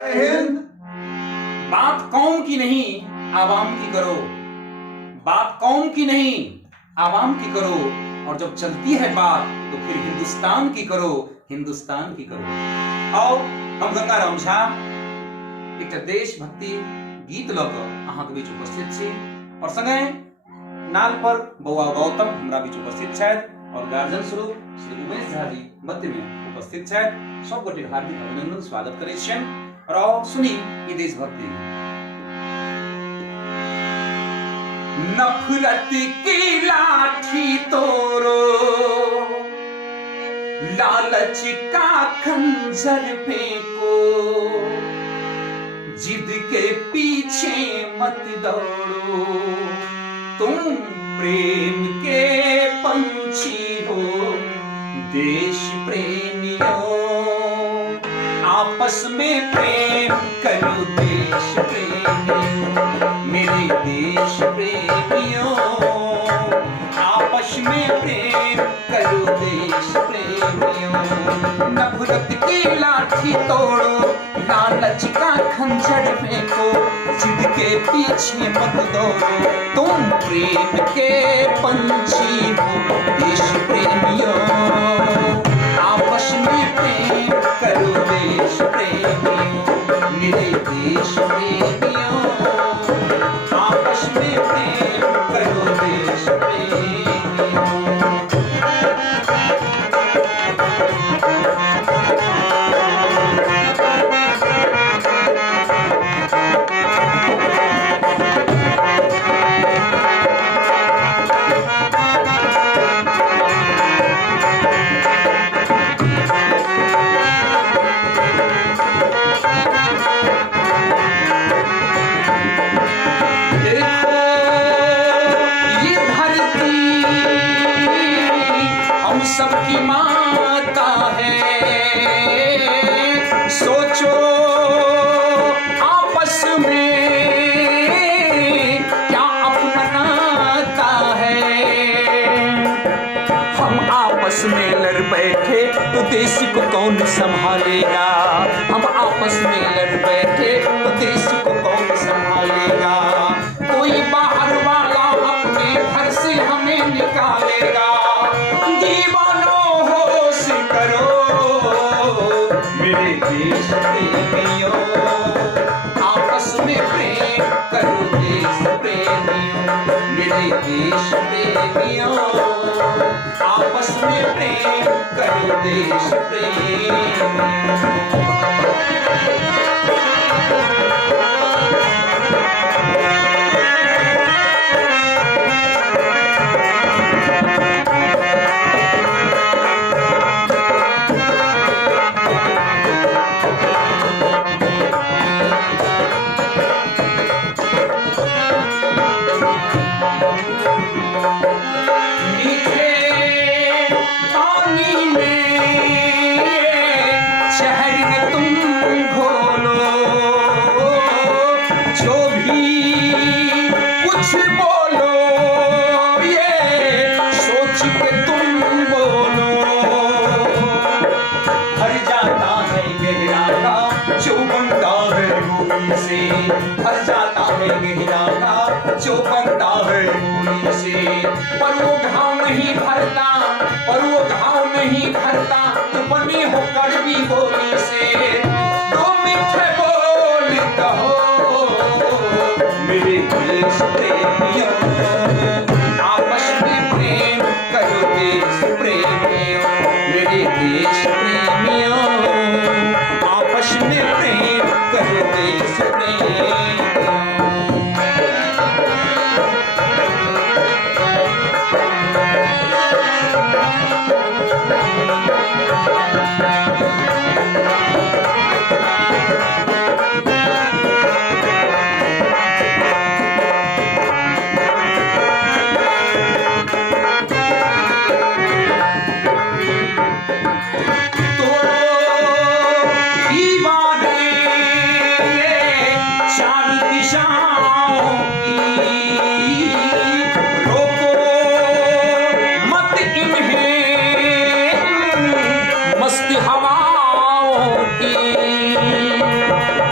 हिंद। बात कौम की नहीं आवाम की करो, बात कौम की नहीं आवाम की करो, और जब चलती है बात तो फिर हिंदुस्तान की करो, हिंदुस्तान की करो। आओ हम गंगाराम झा एक देशभक्ति गीत लग अहाँ के बीच उपस्थित छी, और संगे नाल पर बौआ गौतम हमरा बीच उपस्थित छथि, और गार्जियन स्वरूप श्री उमेश झा जी मध्य में उपस्थित छथि। सब गोटे हार्दिक अभिनंदन स्वागत करै छियनि। और आओ सुनी ई देशभक्ति। नफरत की लाठी तोड़ो, लालच का खंजर फेंको, जिद के पीछे मत दौड़ो, तुम प्रेम के पंछी हो, देश प्रेमियों आपस में प्रेम करो, देश प्रेमियों मेरे देश प्रेमियों आपस में प्रेम करो, देश प्रेमियों। नफरत की लाठी तोड़ो, लालच का खंजर फेंको, जिद के पीछे मत दौड़ो, तुम प्रेम के पंछी हो, देश प्रेमियों आपस में प्रेम करो, देश प्रेमियों मेरे देश प्रेमियों आपस में प्रेम करो, देश प्रेमियों। सबकी माता है, सोचो आपस में क्या अपना नाता है। हम आपस में लड़ बैठे तो देश को कौन संभालेगा, हम आपस में लड़ बैठे तो देश को कौन संभालेगा। कोई बाहर वाला अपने घर से हमें निकालेगा, मेरे देश प्रेमियों आपस में प्रेम करो, देश प्रेमियों मेरे देश प्रेमियों आपस में प्रेम करो, देश प्रेमियों। भर जाता है गहरा का जो बनता है मूली से, पर वो घाव नहीं भरता, पर वो घाव नहीं भरता, तो बने हो कड़वी बोली से। तो मीठे बोल कहो मेरे देश प्रेमियों आपस में प्रेम करो, देश प्रेमियों मेरे देश प्रेमियों आपस में प्रेम करो, देश प्रेमियों।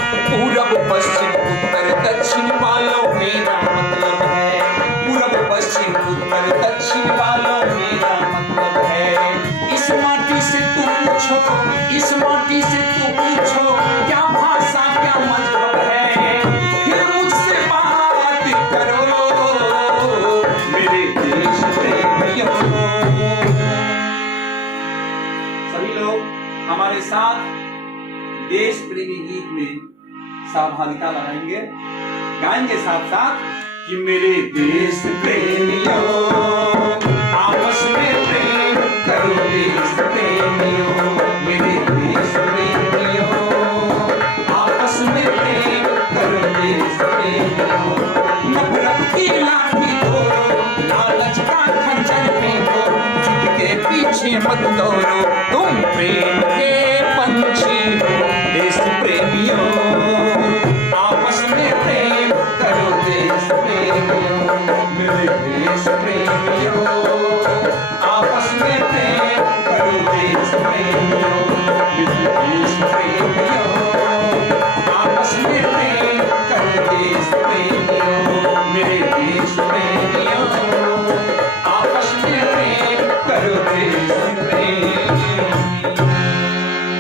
पूरब पश्चिम उत्तर दक्षिण वालों मेरा मतलब है, पूरब पश्चिम उत्तर दक्षिण वालों मेरा मतलब है। इस माटी से तू पूछो, इस माटी से तू पूछो, क्या भाषा क्या मजहब है, फिर मुझसे बात करो मेरे देश प्रेमियों। सभी लोग हमारे साथ देश प्रेमी गीत में सहभागिता लगाएंगे, गाएंगे साथ साथ कि मेरे देश प्रेमियों आपस में प्रेम करो, देश प्रेमियों मेरे देश प्रेमियों आपस में प्रेम करो, देश प्रेमियों। नफरत की लाठी तोड़ो, लालच का खंजर फेंको, जिद के पीछे मत दौड़ो, तुम प्रेम के पंछी हो देश प्रेमियों। आपस में प्रेम करो देश प्रेमियों, मेरे देश प्रेमियों आपस में प्रेम करो, देश प्रेमियों मेरे देश